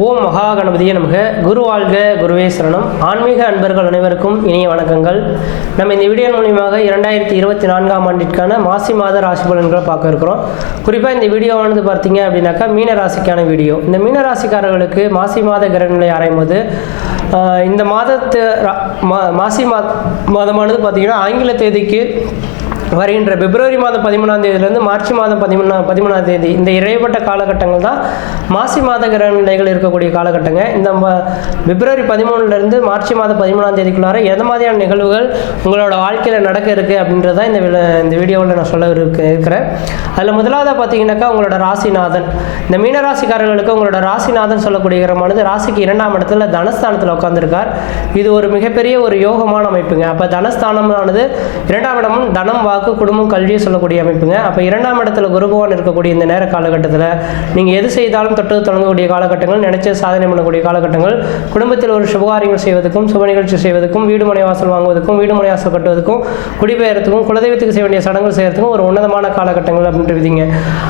ஓம் மகா கணபதியே நமக. குரு வாழ்க, குருவே சரணம். ஆன்மீக அன்பர்கள் அனைவருக்கும் இனிய வணக்கங்கள். நம்ம இந்த வீடியோ மூலியமாக 2024ஆம் ஆண்டிற்கான மாசி மாத ராசி பலன்களை பார்க்க இருக்கிறோம். குறிப்பாக இந்த வீடியோவானது பார்த்தீங்க அப்படின்னாக்கா மீன ராசிக்கான வீடியோ. இந்த மீன ராசிக்காரர்களுக்கு மாசி மாத கிரகநிலை ஆராயும்போது இந்த மாசி மாதமானது பார்த்தீங்கன்னா ஆங்கில தேதிக்கு வருகின்ற பிப்ரவரி மாதம் 13ஆம் தேதியிலிருந்து மார்ச் மாதம் 13ஆம் தேதி இந்த இடைப்பட்ட காலகட்டங்கள் தான் மாசி மாத கிரக நிலைகள் இருக்கக்கூடிய காலகட்டங்க. இந்த பிப்ரவரி 13லேருந்து மார்ச் மாதம் 13ஆம் தேதிக்குள்ளார எந்த மாதிரியான நிகழ்வுகள் உங்களோட வாழ்க்கையில் நடக்க இருக்குது அப்படின்றத இந்த வீடியோவில் நான் சொல்ல இருக்கிறேன். அதில் முதலாவதாக பார்த்தீங்கன்னாக்கா உங்களோட ராசிநாதன். இந்த மீனராசிக்காரர்களுக்கு உங்களோட ராசிநாதன் சொல்லக்கூடிய கிரகமானது ராசிக்கு 2ஆம் இடத்துல தனஸ்தானத்தில் உட்கார்ந்துருக்கார். இது ஒரு மிகப்பெரிய ஒரு யோகமான அமைப்புங்க. அப்போ தனஸ்தானமானது 2ஆம் இடமும் தனம் குடும்பம் கல்வியை சொல்லக்கூடிய அமைப்புங்க. அப்போ 2ஆம் இடத்துல குரு பகவான் இருக்கக்கூடிய இந்த நேர காலகட்டத்தில் நீங்கள் எது செய்தாலும் தொட்டு தொடங்கக்கூடிய காலகட்டங்கள், நினைச்ச சாதனை பண்ணக்கூடிய காலகட்டங்கள், குடும்பத்தில் ஒரு சுபகாரியங்கள் செய்வதற்கும், சுப நிகழ்ச்சி செய்வதற்கும், வீடு மனை வாசல் வாங்குவதற்கும், வீடு மனை வாசல் கட்டுவதற்கும், குடிபெயர்த்துக்கும், குலதெய்வத்துக்கு செய்ய வேண்டிய சடங்குகள் செய்யறதுக்கும் ஒரு உன்னதமான காலகட்டங்கள் அப்படின்ட்டு விதிங்க.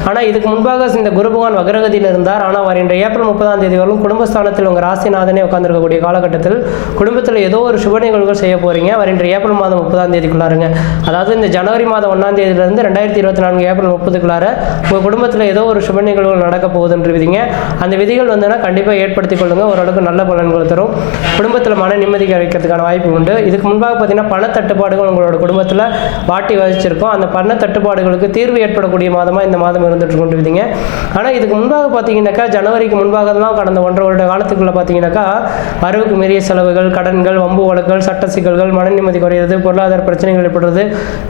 ஆனால் இதுக்கு முன்பாக இந்த குரு பகவான் வக்ரகதியில் இருந்தார். ஆனால் வருகின்ற ஏப்ரல் 30ஆம் தேதி வரலும் குடும்பஸ்தானத்தில் உங்கள் ராசிநாதனே உட்கார்ந்துருக்கக்கூடிய காலகட்டத்தில் குடும்பத்தில் ஏதோ ஒரு சுப நிகழ்வுகள் செய்ய போறீங்க. வருகின்ற ஏப்ரல் மாதம் 30ஆம் தேதிக்குள்ளாருங்க. அதாவது இந்த ஜனவரி மாதம் 1ஆம் தேதியிலிருந்து 2024 ஏப்ரல் 30க்குள்ளார உங்கள் குடும்பத்தில் ஏதோ ஒரு சுப நிகழ்வுகள் நடக்க போகுதுன்ற விதிங்க. அந்த விதிகள் வந்துன்னா கண்டிப்பாக ஏற்படுத்திக் கொள்ளுங்க. ஓரளவுக்கு நல்ல பலன்கள் தரும். குடும்பத்தில் மன நிம்மதி கிடைக்கிறதுக்கான வாய்ப்பு உண்டு. இதுக்கு முன்பாக பார்த்தீங்கன்னா பண தட்டுப்பாடுகள் உங்களோட குடும்பத்தில் வாட்டி வகிச்சிருக்கோம். அந்த பண தட்டுப்பாடுகளுக்கு தீர்வு ஏற்படக்கூடிய மாதமாக இந்த மாதம் இருந்துட்டு கொண்டு விதிங்க. ஆனால் இதுக்கு முன்பாக பார்த்தீங்கன்னாக்கா ஜனவரிக்கு முன்பாக தான் கடந்த 1.5 வருட காலத்துக்குள்ள பார்த்தீங்கன்னாக்கா வரவுக்கு மீறிய செலவுகள், கடன்கள், வம்பு வழக்குகள், சட்ட சிக்கல்கள், மன நிம்மதி குறையிறது, பொருளாதார பிரச்சனைகள் ஏற்படுறது,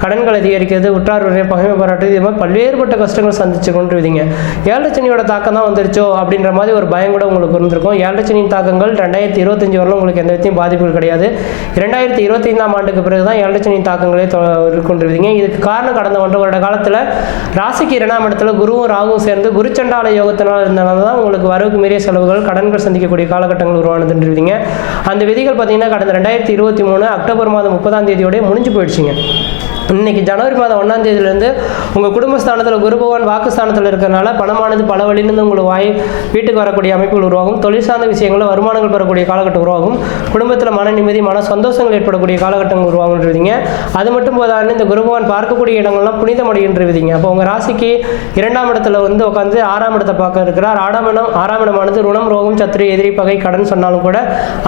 கடன்கள் அதிகரிக்கிறது, உற்றார் பகைமை பாராட்டு, இது மாதிரி பல்வேறுபட்ட கஷ்டங்கள் சந்திச்சு கொண்டு விதிங்க. ஏழரைச்சனியோட தாக்கம் தான் வந்துருச்சோ அப்படின்ற மாதிரி ஒரு பயம் கூட உங்களுக்கு இருந்திருக்கும். ஏழரைச்சனியின் தாக்கங்கள் 2025 வரலும் உங்களுக்கு எந்த விதத்தையும் பாதிப்புகள் கிடையாது. 2025ஆம் ஆண்டுக்கு பிறகு தான் ஏழரைச்சனியின் தாக்கங்களே கொண்டு விதிங்க. இதுக்கு காரணம் கடந்த 1 வருட காலத்தில் ராசிக்கு 2ஆம் இடத்துல குருவும் ராகுவும் சேர்ந்து குருச்சண்டால யோகத்தினால் இருந்தனால தான் உங்களுக்கு வரவுக்கு மீறிய செலவுகள், கடன்கள் சந்திக்கக்கூடிய காலகட்டங்கள் உருவானதுன்னு விதிங்க. அந்த விதிகள் பார்த்தீங்கன்னா கடந்த 2023 அக்டோபர் மாதம் 30ஆம் தேதியோடய முடிஞ்சு போயிடுச்சுங்க. இன்னைக்கு ஜனவரி மாதம் 1ஆம் தேதியிலிருந்து உங்கள் குடும்பஸ்தானத்தில் குரு பகவான் வாக்குஸ்தானத்தில் இருக்கிறனால பணமானது பல வழியிலிருந்து உங்களுக்கு வீட்டுக்கு வரக்கூடிய அமைப்புகள் உருவாகும். தொழில் சார்ந்த விஷயங்களில் வருமானங்கள் பெறக்கூடிய காலகட்டம் உருவாகும். குடும்பத்தில் மன நிம்மதி, மன சந்தோஷங்கள் ஏற்படக்கூடிய காலகட்டங்கள் உருவாகுன்றீங்க. அது மட்டும் போதாது இந்த குரு பகவான் பார்க்கக்கூடிய இடங்கள்லாம் புனிதமடைகின்றீங்க. அப்போ உங்கள் ராசிக்கு 2ஆம் இடத்துல வந்து உட்காந்து 6ஆம் இடத்தை பார்க்க இருக்கிறார். 6ஆம் இடமானது ருணம், ரோகம், சத்ரு, எதிரி, பகை, கடன் சொன்னாலும் கூட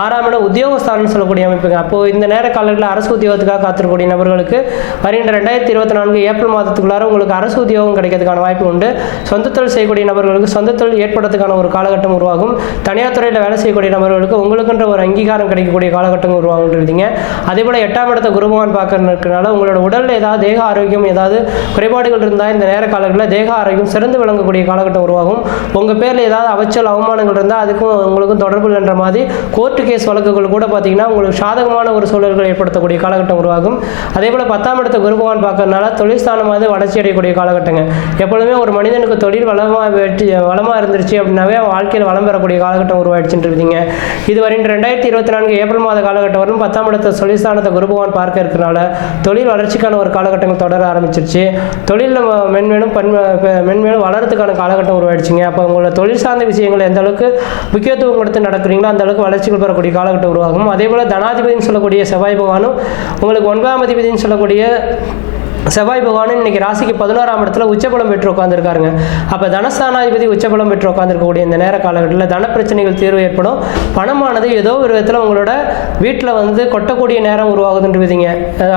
6ஆம் இடம் உத்தியோகஸ்தானம் சொல்லக்கூடிய அமைப்புங்க. அப்போது இந்த நேர காலங்களில் அரசு உத்தியோகத்துக்காக காத்திருக்கக்கூடிய நபர்களுக்கு வருகின்ற 2024 ஏப்ரல் மாதத்துக்குள்ளார உங்களுக்கு அரசு உத்தியோகம் கிடைக்கிறதுக்கான வாய்ப்பு உண்டு. சொந்த தொழில் செய்யக்கூடிய நபர்களுக்கு சொந்த தொழில் ஏற்படுறதுக்கான ஒரு காலகட்டம் உருவாகும். தனியார் துறையில் வேலை செய்யக்கூடிய நபர்களுக்கு உங்களுக்குன்ற ஒரு அங்கீகாரம் கிடைக்கக்கூடிய காலகட்டம் உருவாகுன்றீங்க. அதே போல் 8ஆம் இடத்தை குரு பகவான் பார்க்கறதுனால உங்களோட உடலில் ஏதாவது தேக ஆரோக்கியம், ஏதாவது குறைபாடுகள் இருந்தால் இந்த நேர காலங்களில் தேக ஆரோக்கியம் சிறந்து விளங்கக்கூடிய காலகட்டம் உருவாகும். உங்கள் பேரில் ஏதாவது அவச்சல், அவமானங்கள் இருந்தால் அதுக்கும் உங்களுக்கும் தொடர்பு இல்லைன்ற மாதிரி கோர்ட்டு கேஸ் வழக்குகள் கூட பார்த்தீங்கன்னா உங்களுக்கு சாதகமான ஒரு சூழல்கள் ஏற்படுத்தக்கூடிய காலகட்டம் உருவாகும். அதே போல் 10ஆம் இடத்தை குரு பகவான் பார்க்கறதுனால தொழில் ஸ்தானமாவது வளர்ச்சி அடையக்கூடிய காலகட்டங்க. எப்பொழுதுமே ஒரு மனிதனுக்கு தொழில் வளமாக இருந்துருச்சு அப்படின்னாவே வாழ்க்கையில் வளம் பெறக்கூடிய காலகட்டம் உருவாயிடுச்சுன்றீங்க. இது வருகின்ற 2024 ஏப்ரல் மாத காலகட்டம் வரும் 10ஆம் இடத்தை தொழில் ஸ்தானத்தை குரு பகவான் பார்க்க இருக்கிறனால தொழில் வளர்ச்சிக்கான ஒரு காலகட்டங்கள் தொடர ஆரம்பிச்சிருச்சு. தொழிலில் மென்மேலும் வளர்றதுக்கான காலகட்டம் உருவாயிடுச்சுங்க. அப்போ உங்களோட தொழில் சார்ந்த விஷயங்கள் எந்த அளவுக்கு முக்கியத்துவம் கொடுத்து நடக்கிறீங்களோ அந்த அளவுக்கு வளர்ச்சிகள் பெறக்கூடிய காலகட்டம் உருவாகும். அதே போல் தனாதிபதினு சொல்லக்கூடிய செவ்வாய் பகவானும் உங்களுக்கு 9ஆம் அதிபதினு சொல்லக்கூடிய செவ்வாய் பகவானும் இன்னைக்கு ராசிக்கு 11ஆம் இடத்துல உச்சபலம் பெற்று உட்காந்துருக்காருங்க. அப்போ தனஸ்தானாதிபதி உச்சபலம் பெற்று உட்காந்துருக்கக்கூடிய இந்த நேர காலகட்டத்தில் தன பிரச்சனைகள் தீர்வு ஏற்படும். பணமானது ஏதோ ஒரு விதத்தில் உங்களோட வீட்டில் வந்து கொட்டக்கூடிய நேரம் உருவாகுதுன்னு விதிங்க.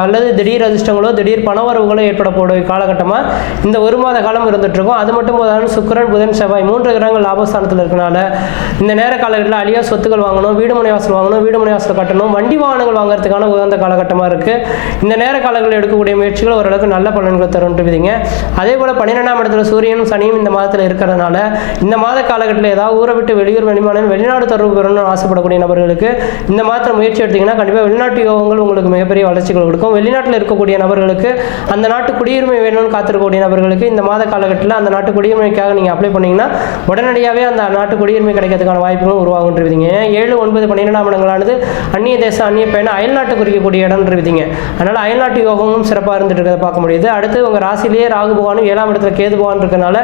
அல்லது திடீர் அதிர்ஷ்டங்களோ திடீர் பணவரவுகளோ ஏற்படக்கூடிய காலகட்டமாக இந்த 1 மாத காலம் இருந்துட்டு இருக்கும். அது மட்டும் போதாலும் சுக்கிரன், புதன், செவ்வாய் 3 கிரகங்கள் லாபஸ்தானத்தில் இருக்கனால இந்த நேர காலகட்டத்தில் அழியா சொத்துக்கள் வாங்கணும், வீடு மனை வாசல் வாங்கணும், வீடு மனை வாசல் கட்டணும், வண்டி வாகனங்கள் வாங்குறதுக்கான உகந்த காலகட்டமாக இருக்குது. இந்த நேர காலங்களில் எடுக்கக்கூடிய முயற்சிகள் ஓரளவுக்கு நல்ல பலன்களை தரும் விதிங்க. அதே போல 12ஆம் இடத்துல சூரியனும் சனியும் இந்த மாதத்தில் இருக்கிறதுனால இந்த மாத காலகட்டத்தில் ஏதாவது ஊரை விட்டு வெளியூர் வெளிமாநிலம் வெளிநாடு தொடர்பு பெறணும்னு ஆசைப்படக்கூடிய நபர்களுக்கு இந்த மாதத்தில் முயற்சி எடுத்தீங்கன்னா கண்டிப்பாக வெளிநாட்டு யோகங்கள் உங்களுக்கு மிகப்பெரிய வளர்ச்சிகள் கொடுக்கும். வெளிநாட்டில் இருக்கக்கூடிய நபர்களுக்கு அந்த நாட்டு குடியுரிமை வேணும்னு காத்திருக்கக்கூடிய நபர்களுக்கு இந்த மாத காலகட்டத்தில் அந்த நாட்டு குடியுரிமைக்காக நீங்கள் அப்ளை பண்ணீங்கன்னா உடனடியாகவே அந்த நாட்டு குடியுரிமை கிடைக்கிறதுக்கான வாய்ப்புகளும் உருவாகுன்றீங்க. 7, 9, 12ஆம் இடங்களானது அந்நிய தேசம், அந்நிய பயணம், அயல்நாட்டு குறிக்கக்கூடிய இடம் விதிங்க. அதனால அயல்நாட்டு யோகமும் சிறப்பாக இருந்துட்டு இருக்கிறத பார்க்க முடியுது. அடுத்து உங்கள் ராசிலேயே ராகு பகவானும் 7ஆம் இடத்துல கேது பகவான் இருக்கிறனால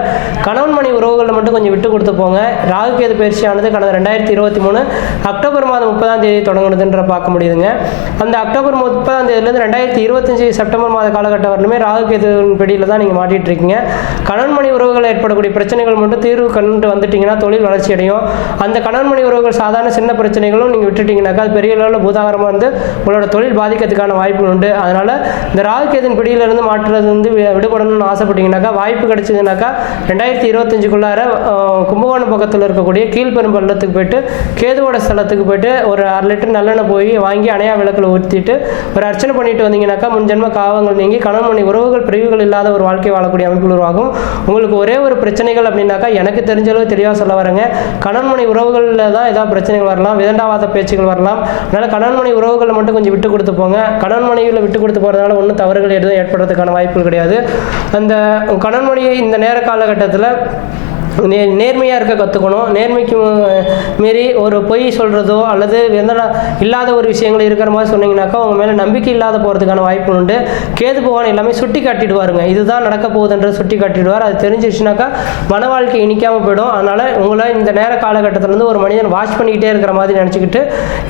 கணவன் மணி உறவுகளில் மட்டும் கொஞ்சம் விட்டு கொடுத்து போங்க. ராகு கேது பயிற்சியானது கடந்த 2023 அக்டோபர் மாதம் 30ஆம் தேதி தொடங்குனதுன்ற பார்க்க முடியுதுங்க. அந்த அக்டோபர் 30ஆம் தேதியிலேருந்து 2025 செப்டம்பர் மாத காலகட்டம் வரலுமே ராகு கேதுவின் பிடியில் தான் நீங்கள் மாட்டிட்டு இருக்கீங்க. கணவன் மணி உறவுகள் ஏற்படக்கூடிய பிரச்சனைகள் மட்டும் தீர்வு கண்டு வந்துட்டீங்கன்னா தொழில் வளர்ச்சி அடையும். அந்த கணவன் மணி உறவுகள் சாதாரண சின்ன பிரச்சனைகளும் நீங்கள் விட்டுட்டீங்கன்னாக்கா அது பெரிய அளவில் பூதாகரமாக வந்து உங்களோட தொழில் பாதிக்கிறதுக்கான வாய்ப்புகள் உண்டு. அதனால் இந்த ராகு கேதின் பிடியிலிருந்து மாற்றுறது வந்து விடுபடணும்னு ஆசைப்பட்டீங்கன்னாக்கா வாய்ப்பு கிடைச்சதுனாக்கா 2025க்குள்ளார கும்பகோணம் பக்கத்தில் இருக்கக்கூடிய கீழ்பெரும்பள்ளத்துக்கு போயிட்டு கேதுவோட ஸ்தலத்துக்கு போயிட்டு ஒரு 1/2 லிட்டர் நல்லெண்ணெய் போய் வாங்கி அணையா விளக்கில் ஊற்றிட்டு ஒரு அர்ச்சனை பண்ணிட்டு வந்தீங்கன்னாக்கா முன்ஜென்ம காவங்கள் நீங்கி கணவன் மணி உறவுகள் பிரிவுகள் இல்லாத ஒரு வாழ்க்கை வாழக்கூடிய அமைப்புகள் உருவாகும். உங்களுக்கு ஒரே ஒரு பிரச்சனைகள் அப்படின்னாக்கா எனக்கு தெரிஞ்ச அளவு தெளிவாக சொல்ல வரேங்க, கணவன் மணி உறவுகளில் தான் ஏதாவது பிரச்சனைகள் வரலாம், விதண்டாவாத பேச்சுகள் வரலாம். அதனால் கணவன் மணி உறவுகளை மட்டும் கொஞ்சம் விட்டு கொடுத்து போங்க. கணவன் மணிகளை விட்டு கொடுத்து போகிறதுனால ஒன்றும் தவறுகள் எதுவும் ஏற்படுறதுக்கான வாய்ப்புகள் கிடையாது. அந்த கணவன் மணியை இந்த நேர காலகட்டத்தில் நேர்மையாக இருக்க கற்றுக்கணும். நேர்மைக்கு மீறி ஒரு பொய் சொல்கிறதோ அல்லது இல்லாத ஒரு விஷயங்கள் இருக்கிற மாதிரி சொன்னீங்கன்னாக்கா உங்கள் மேலே நம்பிக்கை இல்லாத போகிறதுக்கான வாய்ப்பு உண்டு. கேது பகவான் எல்லாமே சுட்டி காட்டிடுவாருங்க, இதுதான் நடக்க போகுதுன்றது சுட்டி காட்டிடுவார். அது தெரிஞ்சிச்சுனாக்கா மன வாழ்க்கை இனிக்காமல் போயிடும். அதனால் உங்களை இந்த நேர காலகட்டத்திலேருந்து ஒரு மனிதன் வாட்ச் பண்ணிக்கிட்டே இருக்கிற மாதிரி நினச்சிக்கிட்டு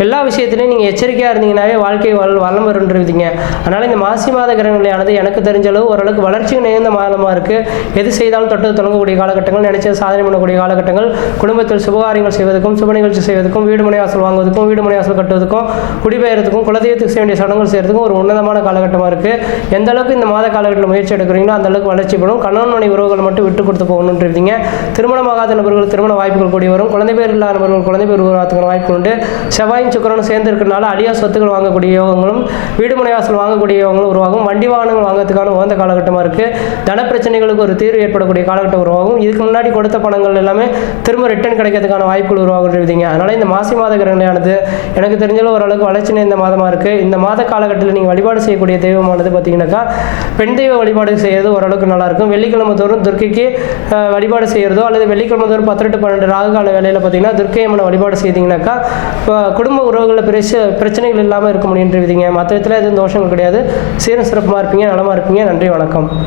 எல்லா விஷயத்துலையும் நீங்கள் எச்சரிக்கையாக இருந்தீங்கன்னாவே வாழ்க்கை வளம் வருன்றீங்க. அதனால் இந்த மாசி மாத கிரகநிலையானது எனக்கு தெரிஞ்ச அளவு ஓரளவுக்கு வளர்ச்சி நிறைந்த மாதமாக இருக்குது. எது செய்தாலும் தொட்டு தொடங்கக்கூடிய காலகட்டங்கள், நினைச்ச சாதனை பண்ணக்கூடிய காலகட்டங்கள், குடும்பத்தில் சுபகாரியங்கள் செய்வதற்கும் சுப நிகழ்ச்சி செய்வதற்கும் வீடு மனை வாசல் வாங்குவதற்கும் வீடு மனை வாசல் கட்டுவதற்கும் குடிபெயர்த்துக்கும் குலதெய்வத்துக்கு செய்ய வேண்டிய சடங்குகள் செய்யறதுக்கும் ஒரு உன்னதமான காலகட்டமாக இருக்குது. எந்த அளவுக்கு இந்த மாத காலகட்டத்தில் முயற்சி எடுக்கிறீங்களோ அந்த அளவுக்கு வளர்ச்சி பெறும். கணவன் மனை உறவுகளை மட்டும் விட்டு கொடுத்து போகணுன்றீங்க. திருமணமாகாத நபர்கள் திருமண வாய்ப்புகள் கூடி வரும். குழந்தை பேர் இல்லாத நபர்கள் குழந்தை பேர் உருவாக்குற வாய்ப்பு உண்டு. செவ்வாயும் சுக்கிரனும் சேர்ந்து இருக்கிறனால அழியா சொத்துக்கள் வாங்கக்கூடியவங்களும் வீடு மனை வாசல் வாங்கக்கூடியவங்களும் உருவாகும். வண்டி வாகனங்கள் வாங்கிறதுக்கான உகந்த காலகட்டமாக இருக்குது. தன பிரச்சனைகளுக்கு ஒரு தீர்வு ஏற்படக்கூடிய காலகட்டம் உருவாகும். இதுக்கு முன்னாடி கொடுத்த பணங்கள் எல்லாமே திரும்ப ரிட்டர்ன் கிடைக்கிறதுக்கான வாய்ப்புகள் உருவாகுறீங்க. அதனால் இந்த மாசி மாத கிரகணியானது எனக்கு தெரிஞ்சாலும் ஓரளவுக்கு வளர்ச்சி இந்த மாதமாக இருக்குது. இந்த மாத காலகட்டத்தில் நீங்கள் வழிபாடு செய்யக்கூடிய தெய்வமானது பார்த்தீங்கன்னாக்கா பெண் தெய்வ வழிபாடு செய்கிறது ஓரளவுக்கு நல்லாயிருக்கும். வெள்ளிக்கிழமை தோறும் துர்க்கைக்கு வழிபாடு செய்கிறதோ அல்லது வெள்ளிக்கிழமை தோறும் 10 to 12 ராகு கால வேலையில் பார்த்தீங்கன்னா துர்க்கை அம்மனை வழிபாடு செய்தீங்கன்னாக்கா குடும்ப உறவுகளில் பிரச்சனைகள் இல்லாமல் இருக்க முடியுன்றீங்க. மற்ற விதத்தில் எதுவும் தோஷங்கள் கிடையாது. சீரும் சிறப்புமாக இருப்பீங்க, நலமாக இருப்பீங்க. நன்றி, வணக்கம்.